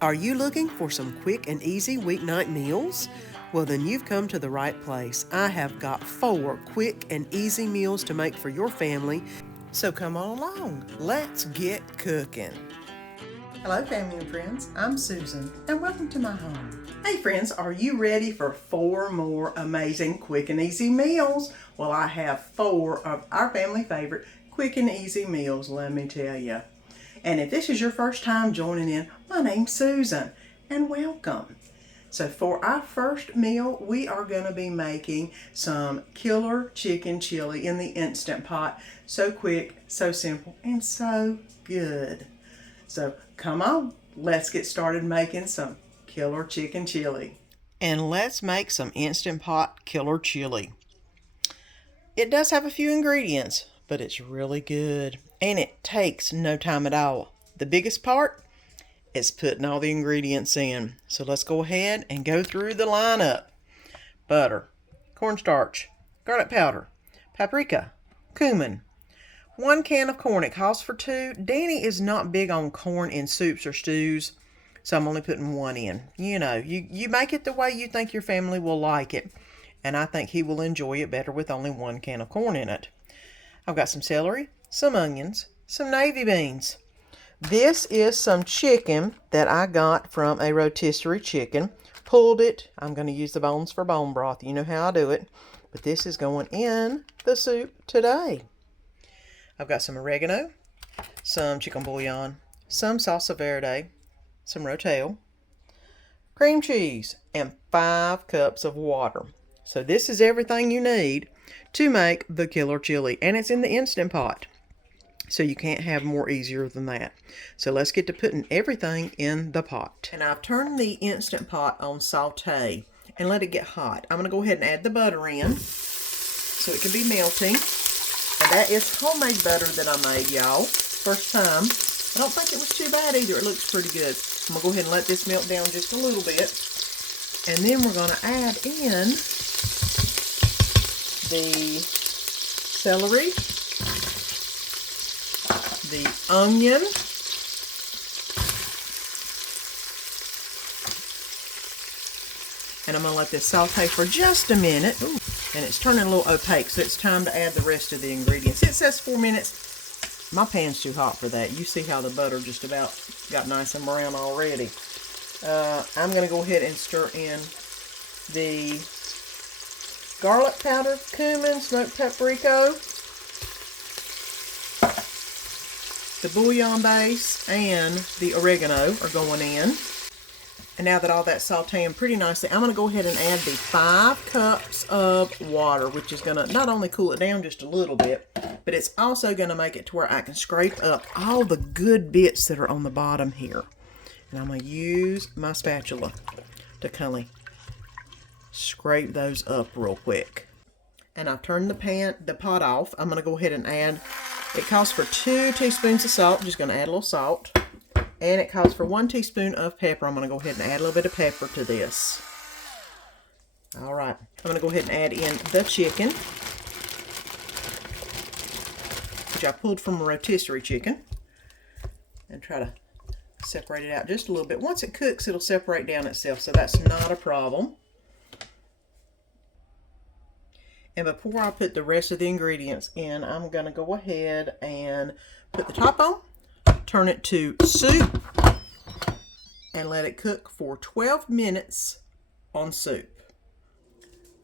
Are you looking for some quick and easy weeknight meals? Well, then you've come to the right place. I have got 4 quick and easy meals to make for your family. So come on along. Let's get cooking. Hello, family and friends. I'm Susan, and welcome to my home. Hey, friends, are you ready for 4 more amazing quick and easy meals? Well, I have 4 of our family favorite quick and easy meals, let me tell you. And if this is your first time joining in, my name's Susan, and welcome. So for our first meal, we are going to be making some killer chicken chili in the Instant Pot. So quick, so simple, and so good. So come on, let's get started making some killer chicken chili. And let's make some Instant Pot killer chili. It does have a few ingredients, but it's really good. And it takes no time at all. The biggest part is putting all the ingredients in. So let's go ahead and go through the lineup. Butter, cornstarch, garlic powder, paprika, cumin, 1 can of corn. It calls for 2. Danny is not big on corn in soups or stews, so I'm only putting 1 in. You know, you make it the way you think your family will like it. And I think he will enjoy it better with only 1 can of corn in it. I've got some celery, some onions, some navy beans. This is some chicken that I got from a rotisserie chicken. Pulled it. I'm going to use the bones for bone broth. You know how I do it. But this is going in the soup today. I've got some oregano, some chicken bouillon, some salsa verde, some rotel, cream cheese, and 5 cups of water. So this is everything you need to make the killer chili. And it's in the Instant Pot. So you can't have more easier than that. So let's get to putting everything in the pot. And I've turned the Instant Pot on saute and let it get hot. I'm going to go ahead and add the butter in so it can be melting. And that is homemade butter that I made, y'all. First time. I don't think it was too bad either. It looks pretty good. I'm going to go ahead and let this melt down just a little bit. And then we're going to add in the celery, the onion, and I'm going to let this saute for just a minute. Ooh. And it's turning a little opaque, so it's time to add the rest of the ingredients. It says 4 minutes. My pan's too hot for that. You see how the butter just about got nice and brown already. I'm going to go ahead and stir in the garlic powder, cumin, smoked paprika, the bouillon base, and the oregano are going in. And now that all that's sauteing pretty nicely, I'm going to go ahead and add the 5 cups of water, which is going to not only cool it down just a little bit, but it's also going to make it to where I can scrape up all the good bits that are on the bottom here. And I'm going to use my spatula to kind of scrape those up real quick. And I've turned the pot off. I'm going to go ahead and add, it calls for 2 teaspoons of salt. I'm just going to add a little salt. And it calls for 1 teaspoon of pepper. I'm going to go ahead and add a little bit of pepper to this. All right. I'm going to go ahead and add in the chicken, which I pulled from a rotisserie chicken, and try to separate it out just a little bit. Once it cooks, it'll separate down itself, so that's not a problem. And before I put the rest of the ingredients in, I'm going to go ahead and put the top on, turn it to soup, and let it cook for 12 minutes on soup.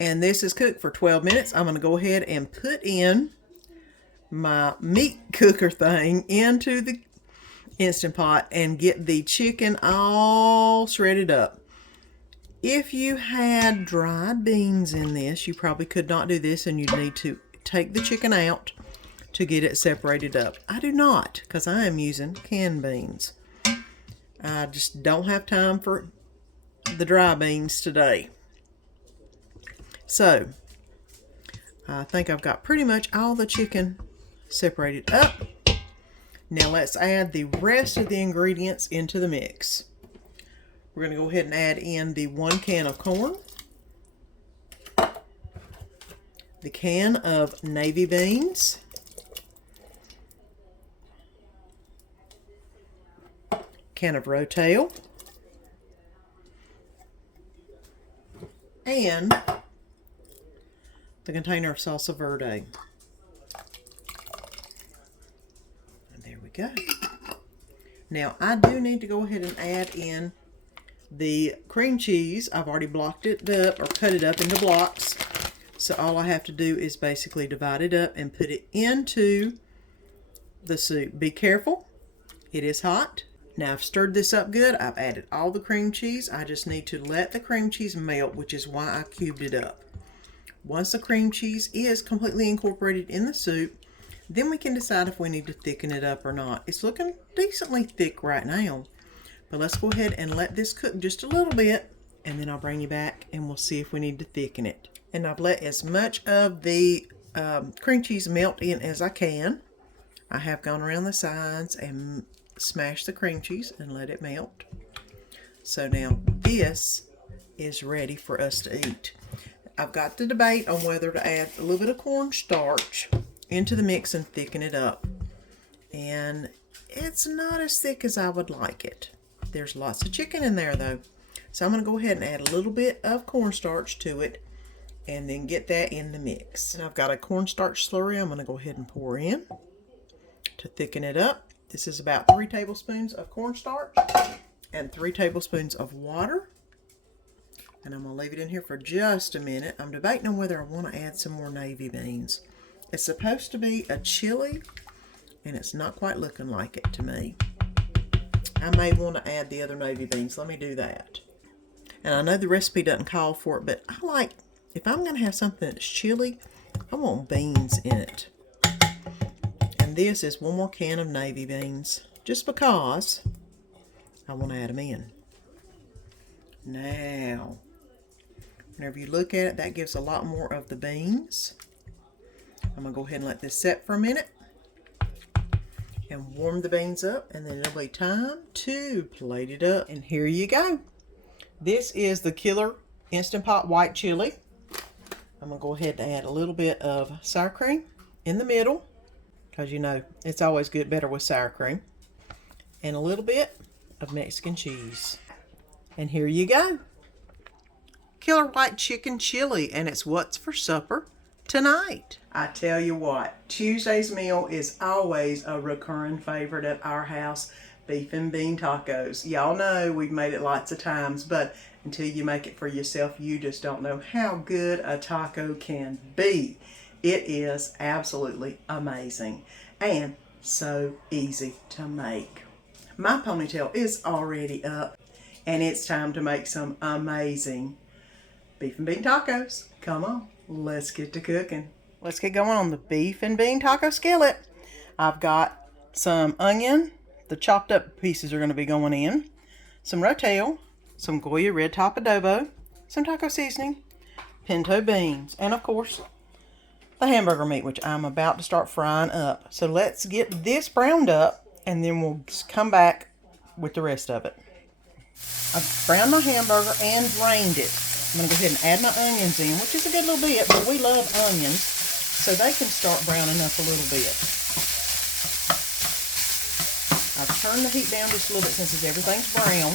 And this is cooked for 12 minutes. I'm going to go ahead and put in my meat cooker thing into the Instant Pot and get the chicken all shredded up. If you had dried beans in this, you probably could not do this, and you'd need to take the chicken out to get it separated up. I do not, because I am using canned beans. I just don't have time for the dry beans today. So, I think I've got pretty much all the chicken separated up. Now let's add the rest of the ingredients into the mix. We're going to go ahead and add in the 1 can of corn, the can of navy beans, can of rotel, and the container of salsa verde. And there we go. Now I do need to go ahead and add in the cream cheese. I've already blocked it up or cut it up into blocks. So all I have to do is basically divide it up and put it into the soup. Be careful, it is hot. Now I've stirred this up good. I've added all the cream cheese. I just need to let the cream cheese melt, which is why I cubed it up. Once the cream cheese is completely incorporated in the soup, then we can decide if we need to thicken it up or not. It's looking decently thick right now, but let's go ahead and let this cook just a little bit, and then I'll bring you back and we'll see if we need to thicken it. And I've let as much of the cream cheese melt in as I can. I have gone around the sides and smashed the cream cheese and let it melt. So now this is ready for us to eat. I've got to debate on whether to add a little bit of cornstarch into the mix and thicken it up. And it's not as thick as I would like it. There's lots of chicken in there though. So I'm going to go ahead and add a little bit of cornstarch to it and then get that in the mix. And I've got a cornstarch slurry I'm going to go ahead and pour in to thicken it up. This is about 3 tablespoons of cornstarch and 3 tablespoons of water. And I'm going to leave it in here for just a minute. I'm debating on whether I want to add some more navy beans. It's supposed to be a chili, and it's not quite looking like it to me. I may want to add the other navy beans. Let me do that. And I know the recipe doesn't call for it, but I like, if I'm going to have something that's chili, I want beans in it. And this is 1 more can of navy beans, just because I want to add them in. Now, whenever you look at it, that gives a lot more of the beans. I'm going to go ahead and let this set for a minute and warm the beans up, and then it'll be time to plate it up. And here you go. This is the Killer Instantpot White Chili. I'm going to go ahead and add a little bit of sour cream in the middle, because you know it's always better with sour cream, and a little bit of Mexican cheese. And here you go. Killer White Chicken Chili, and it's what's for supper tonight. I tell you what, Tuesday's meal is always a recurring favorite at our house, beef and bean tacos. Y'all know we've made it lots of times, but until you make it for yourself, you just don't know how good a taco can be. It is absolutely amazing and so easy to make. My ponytail is already up, and it's time to make some amazing beef and bean tacos. Come on, let's get to cooking. Let's get going on the beef and bean taco skillet. I've got some onion. The chopped up pieces are going to be going in. Some rotel, some Goya red top adobo, some taco seasoning, pinto beans, and of course, the hamburger meat, which I'm about to start frying up. So let's get this browned up, and then we'll come back with the rest of it. I've browned my hamburger and drained it. I'm going to go ahead and add my onions in, which is a good little bit, but we love onions, so they can start browning up a little bit. I've turned the heat down just a little bit since everything's brown.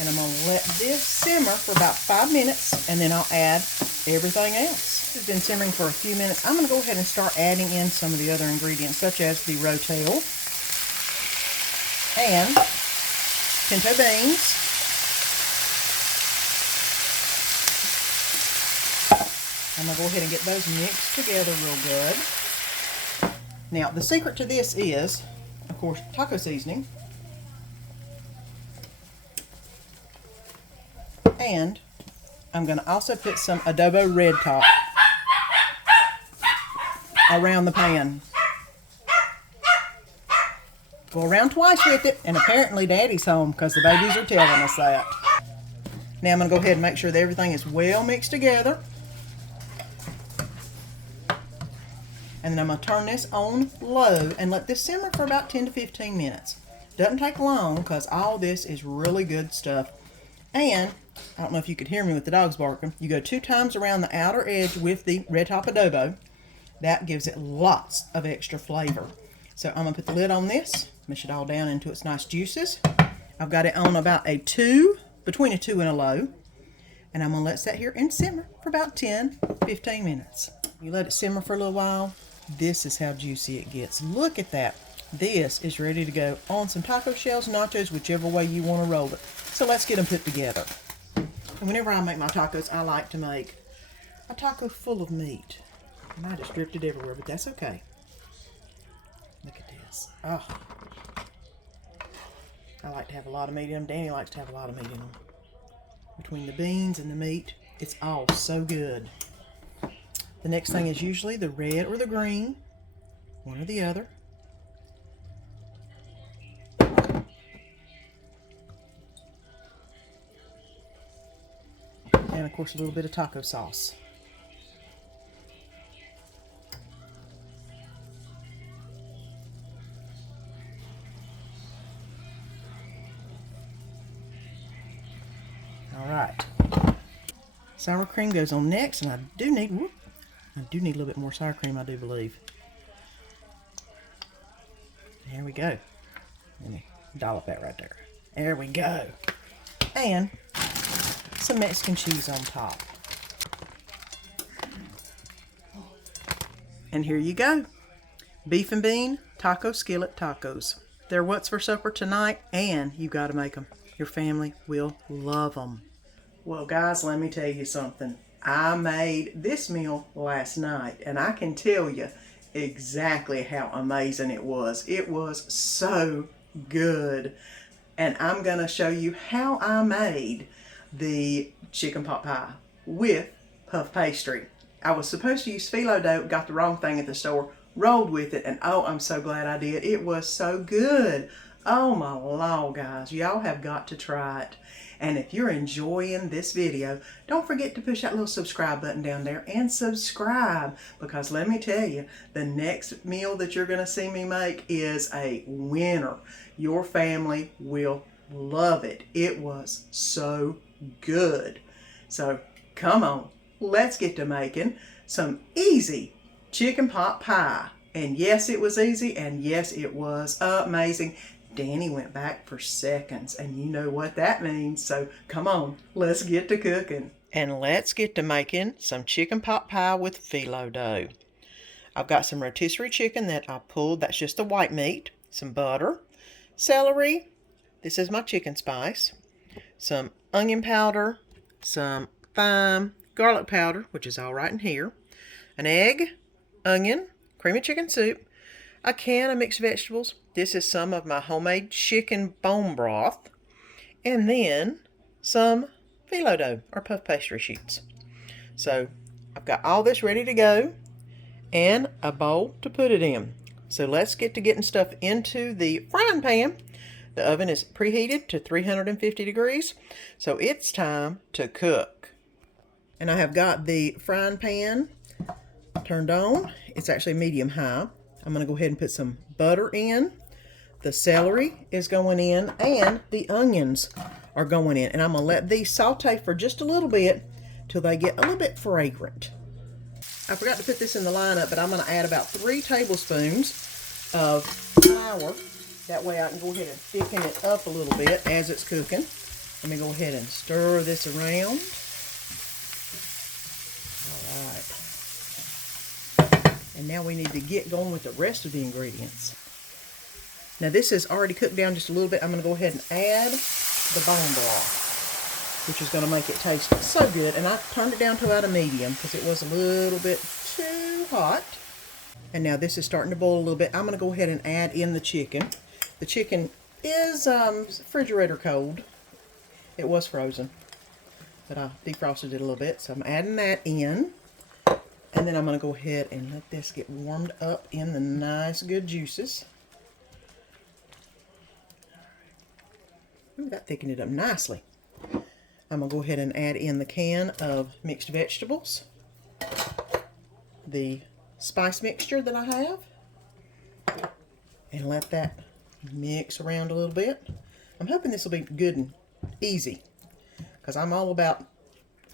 And I'm going to let this simmer for about 5 minutes, and then I'll add everything else. This has been simmering for a few minutes. I'm going to go ahead and start adding in some of the other ingredients, such as the rotel and pinto beans. I'm going to go ahead and get those mixed together real good. Now, the secret to this is, of course, taco seasoning. And I'm going to also put some adobo red top around the pan. Go around twice with it, and apparently Daddy's home because the babies are telling us that. Now I'm going to go ahead and make sure that everything is well mixed together. And then I'm going to turn this on low and let this simmer for about 10 to 15 minutes. Doesn't take long because all this is really good stuff. And I don't know if you could hear me with the dogs barking. You go 2 times around the outer edge with the red top adobo. That gives it lots of extra flavor. So I'm going to put the lid on this, mush it all down into its nice juices. I've got it on about a 2, between a 2 and a low. And I'm going to let it sit here and simmer for about 10-15 minutes. You let it simmer for a little while. This is how juicy it gets. Look at that. This is ready to go on some taco shells, nachos, whichever way you want to roll it. So let's get them put together. And whenever I make my tacos, I like to make a taco full of meat. And I just dripped it everywhere, but that's okay. Look at this. Oh. I like to have a lot of meat in them. Danny likes to have a lot of meat in them. Between the beans and the meat, it's all so good. The next thing is usually the red or the green, one or the other. And of course a little bit of taco sauce. All right. Sour cream goes on next, and I do need a little bit more sour cream, I do believe. There we go. Let me dollop that right there. There we go. And some Mexican cheese on top. And here you go. Beef and bean taco skillet tacos. They're what's for supper tonight, and you got to make them. Your family will love them. Well, guys, let me tell you something. I made this meal last night, and I can tell you exactly how amazing it was. It was so good. And I'm going to show you how I made the chicken pot pie with puff pastry. I was supposed to use phyllo dough, got the wrong thing at the store, rolled with it, and oh, I'm so glad I did. It was so good. Oh my Lord, guys, y'all have got to try it. And if you're enjoying this video, don't forget to push that little subscribe button down there and subscribe, because let me tell you, the next meal that you're going to see me make is a winner. Your family will love it. It was so good. So come on, let's get to making some easy chicken pot pie. And yes, it was easy, and yes, it was amazing. Danny went back for seconds, and you know what that means. So come on, let's get to cooking. And let's get to making some chicken pot pie with phyllo dough. I've got some rotisserie chicken that I pulled. That's just the white meat. Some butter, celery. This is my chicken spice. Some onion powder, some thyme, garlic powder, which is all right in here. An egg, onion, cream of chicken soup, a can of mixed vegetables. This is some of my homemade chicken bone broth. And then some phyllo dough or puff pastry sheets. So I've got all this ready to go and a bowl to put it in. So let's get to getting stuff into the frying pan. The oven is preheated to 350 degrees. So it's time to cook. And I have got the frying pan turned on. It's actually medium high. I'm going to go ahead and put some butter in. The celery is going in, and the onions are going in. And I'm going to let these saute for just a little bit till they get a little bit fragrant. I forgot to put this in the lineup, but I'm going to add about 3 tablespoons of flour. That way I can go ahead and thicken it up a little bit as it's cooking. Let me go ahead and stir this around. All right. And now we need to get going with the rest of the ingredients. Now this is already cooked down just a little bit. I'm going to go ahead and add the bone broth, which is going to make it taste so good. And I turned it down to about a medium because it was a little bit too hot. And now this is starting to boil a little bit. I'm going to go ahead and add in the chicken. The chicken is refrigerator cold. It was frozen, but I defrosted it a little bit. So I'm adding that in. And then I'm going to go ahead and let this get warmed up in the nice good juices. Ooh, that thickened it up nicely. I'm going to go ahead and add in the can of mixed vegetables. The spice mixture that I have. And let that mix around a little bit. I'm hoping this will be good and easy, because I'm all about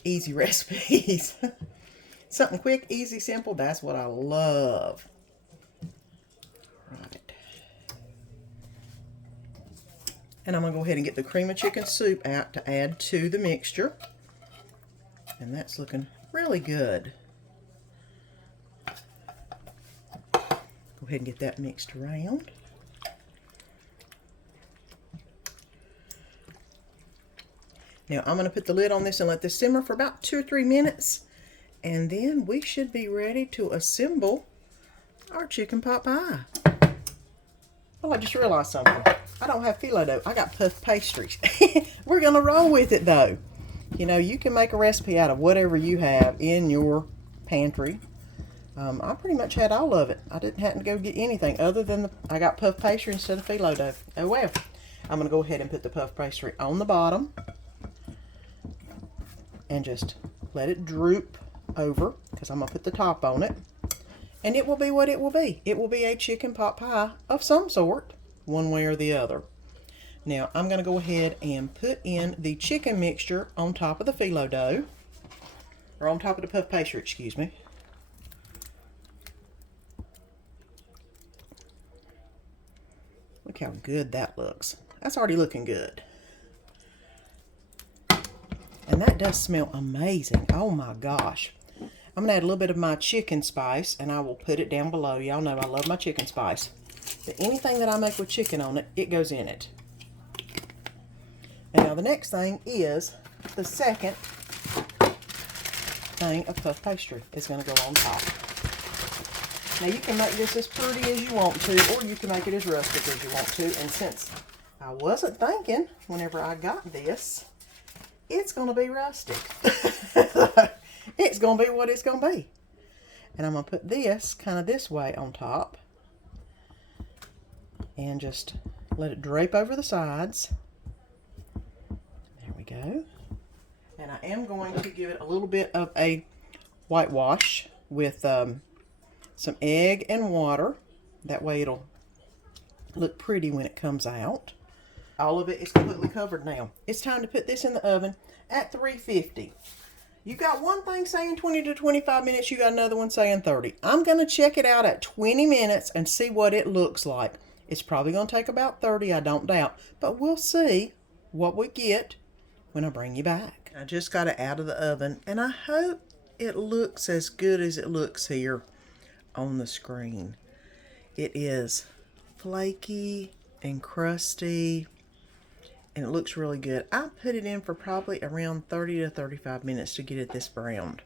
easy recipes. Something quick, easy, simple, that's what I love. Right. And I'm going to go ahead and get the cream of chicken soup out to add to the mixture. And that's looking really good. Go ahead and get that mixed around. Now I'm going to put the lid on this and let this simmer for about 2 or 3 minutes. And then we should be ready to assemble our chicken pot pie. Oh, I just realized something. I don't have phyllo dough. I got puff pastries. We're going to roll with it though. You know, you can make a recipe out of whatever you have in your pantry. I pretty much had all of it. I didn't have to go get anything other than I got puff pastry instead of phyllo dough. Oh well. I'm going to go ahead and put the puff pastry on the bottom and just let it droop over because I'm going to put the top on it. And it will be what it will be. It will be a chicken pot pie of some sort, one way or the other. Now, I'm going to go ahead and put in the chicken mixture on top of the phyllo dough, or on top of the puff pastry, excuse me. Look how good that looks. That's already looking good. And that does smell amazing. Oh my gosh. I'm going to add a little bit of my chicken spice, and I will put it down below. Y'all know I love my chicken spice. But anything that I make with chicken on it, it goes in it. And now the next thing is the second thing of puff pastry is going to go on top. Now you can make this as pretty as you want to, or you can make it as rustic as you want to. And since I wasn't thinking whenever I got this, it's going to be rustic. It's going to be what it's going to be. And I'm going to put this kind of this way on top. And just let it drape over the sides. There we go. And I am going to give it a little bit of a whitewash with some egg and water. That way it'll look pretty when it comes out. All of it is completely covered now. It's time to put this in the oven at 350. You got one thing saying 20 to 25 minutes. You got another one saying 30. I'm going to check it out at 20 minutes and see what it looks like. It's probably going to take about 30, I don't doubt. But we'll see what we get when I bring you back. I just got it out of the oven, and I hope it looks as good as it looks here on the screen. It is flaky and crusty, and it looks really good. I put it in for probably around 30 to 35 minutes to get it this browned.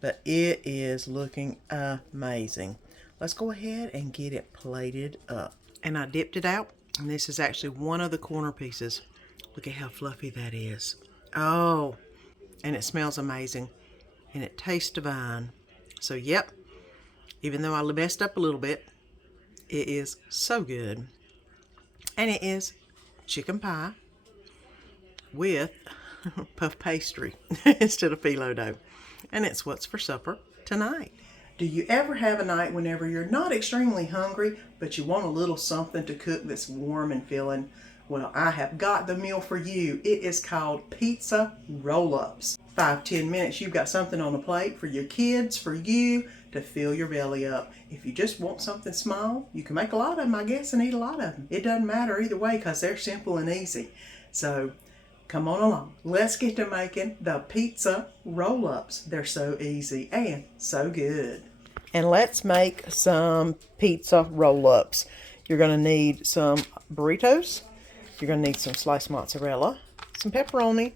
But it is looking amazing. Let's go ahead and get it plated up. And I dipped it out, and this is actually one of the corner pieces. Look at how fluffy that is. Oh, and it smells amazing, and it tastes divine. So yep, even though I messed up a little bit, it is so good. And it is chicken pie with puff pastry instead of phyllo dough. And it's what's for supper tonight. Do you ever have a night whenever you're not extremely hungry, but you want a little something to cook that's warm and filling? Well, I have got the meal for you. It is called pizza roll-ups. 5-10 minutes, you've got something on the plate for your kids, for you, to fill your belly up. If you just want something small, you can make a lot of them, I guess, and eat a lot of them. It doesn't matter either way because they're simple and easy. So come on along. Let's get to making the pizza roll-ups. They're so easy and so good. And let's make some pizza roll-ups. You're going to need some burritos. You're going to need some sliced mozzarella, some pepperoni,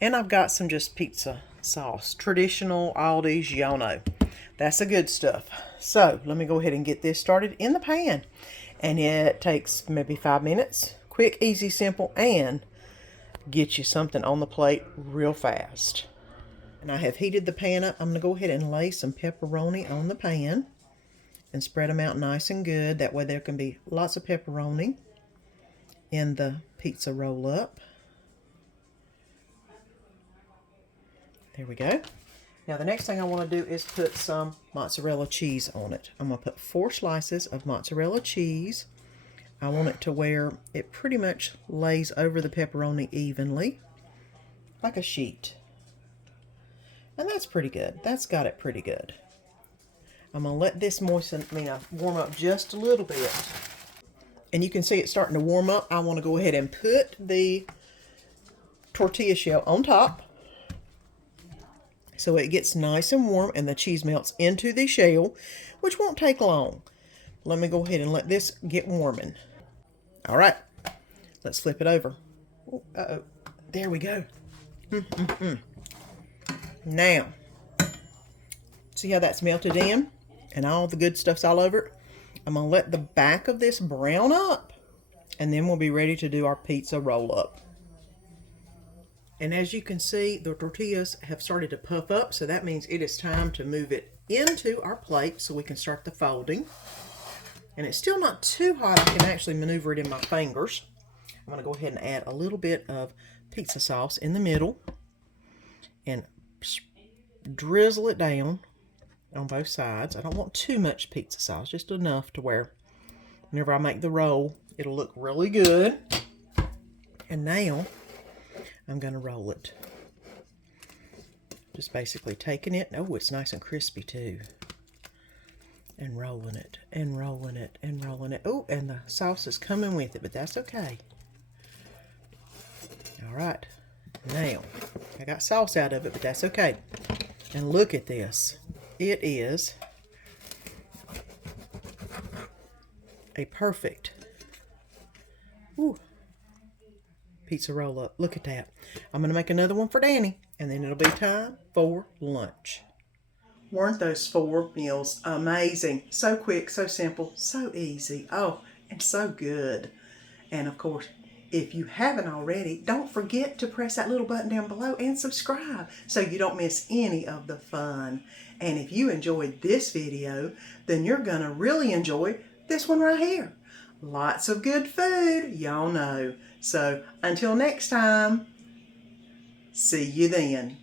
and I've got some just pizza sauce. Traditional Aldi's, y'all know. That's the good stuff. So let me go ahead and get this started in the pan. And it takes maybe 5 minutes. Quick, easy, simple, and get you something on the plate real fast. And I have heated the pan up. I'm going to go ahead and lay some pepperoni on the pan and spread them out nice and good. That way there can be lots of pepperoni in the pizza roll up. There we go. Now the next thing I want to do is put some mozzarella cheese on it. I'm going to put 4 slices of mozzarella cheese. I want it to where it pretty much lays over the pepperoni evenly, like a sheet. And that's pretty good. That's got it pretty good. I'm going to let this warm up just a little bit. And you can see it starting to warm up. I want to go ahead and put the tortilla shell on top. so it gets nice and warm and the cheese melts into the shell, which won't take long. Let me go ahead and let this get warming. All right, let's flip it over. Oh, uh-oh, there we go. Now, see how that's melted in and all the good stuff's all over it? I'm going to let the back of this brown up, and then we'll be ready to do our pizza roll up. And as you can see, the tortillas have started to puff up, so that means it is time to move it into our plate so we can start the folding. And it's still not too hot. I can actually maneuver it in my fingers. I'm going to go ahead and add a little bit of pizza sauce in the middle and drizzle it down on both sides. I don't want too much pizza sauce, just enough to where whenever I make the roll, it'll look really good. And now I'm going to roll it. Just basically taking it. Oh, it's nice and crispy too. And rolling it, and rolling it, and rolling it. Oh, and the sauce is coming with it, but that's okay. All right. Now, I got sauce out of it, but that's okay. And look at this. It is a perfect pizza roll up. Look at that. I'm going to make another one for Danny, and then it'll be time for lunch. Weren't those 4 meals amazing? So quick, so simple, so easy. Oh, and so good. And of course, if you haven't already, don't forget to press that little button down below and subscribe so you don't miss any of the fun. And if you enjoyed this video, then you're going to really enjoy this one right here. Lots of good food, y'all know. So until next time, see you then.